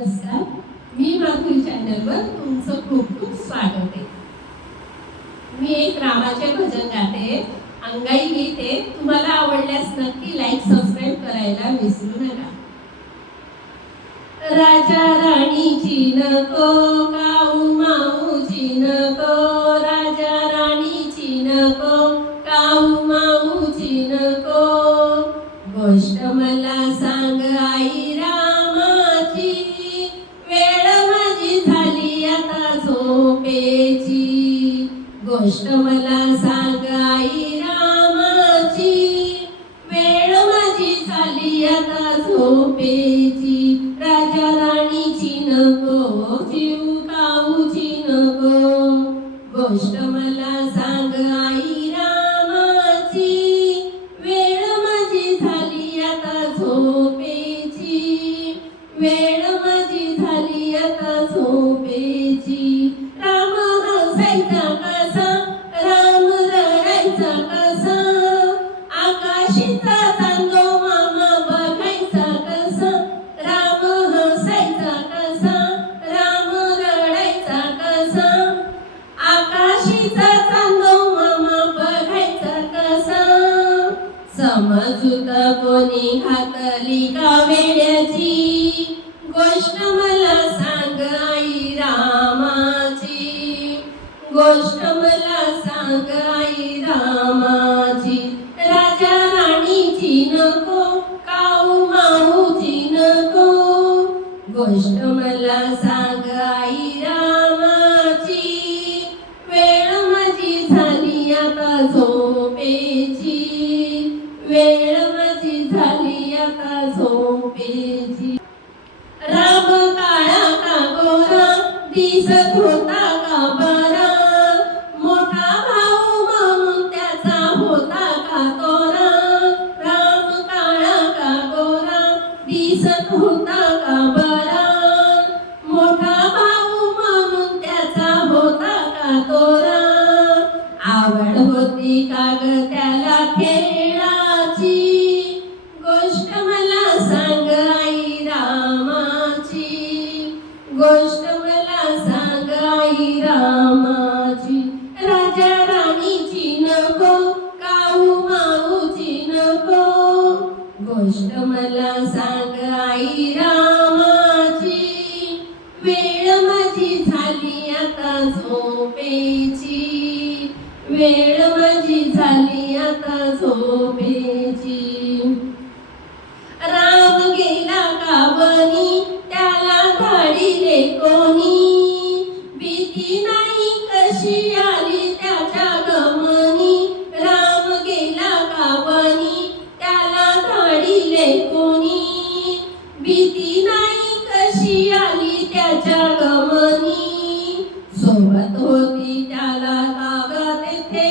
नमस्कार. मी माधुरी चॅनलवर तुमचं खूप खूप स्वागत आहे. मी एक रामाचे भजन गाते अंगाई गीते. तुम्हाला आवडल्यास नक्की लाईक सबस्क्राईब करायला विसरू नका. राजा राणीची नको का गोष्ट मला सांग आई रामाची. वेळ माझी झाली आता झोपेची. राजा राणीची नको जीव काऊची नको. गोष्ट मला सांग आई रामाची. वेळ माझी झाली आता झोपेची. वेळ समजूत कोणी घातली का वेड्याची गोष्ट मला सांग आई रामाची। गोष्ट मला सांग आई रामाची। राजा राणीची नको काऊ माऊची नको। गोष्ट मला सांग आई रामाची। वेळ माझी झाली आता झोपेची राम काळा का गोरा दिसत होता का बरा? मोठा भाऊ म्हणून त्याचा होता का तोरा? राम काळा का गोरा दिसत होता का बरा? मोठा भाऊ म्हणून त्याचा होता का तोरा? आवड होती का ग मला सांग आई रामाची. वेळ माझी झाली आता झोपेची. वेळ माझी झाली आता झोपेची. राम गेला कावनी त्याला धाडिले कोणी. भीती नाही कशी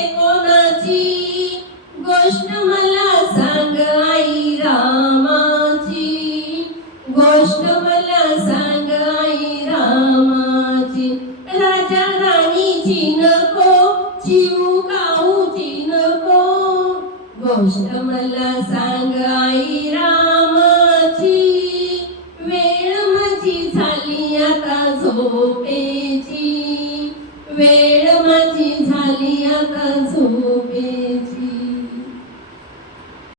कोणाची? गोष्ट मला गोष्ट मला सांग रामाची. राजा राणीची नको जीव काऊची नको. गोष्ट मला सांग Pray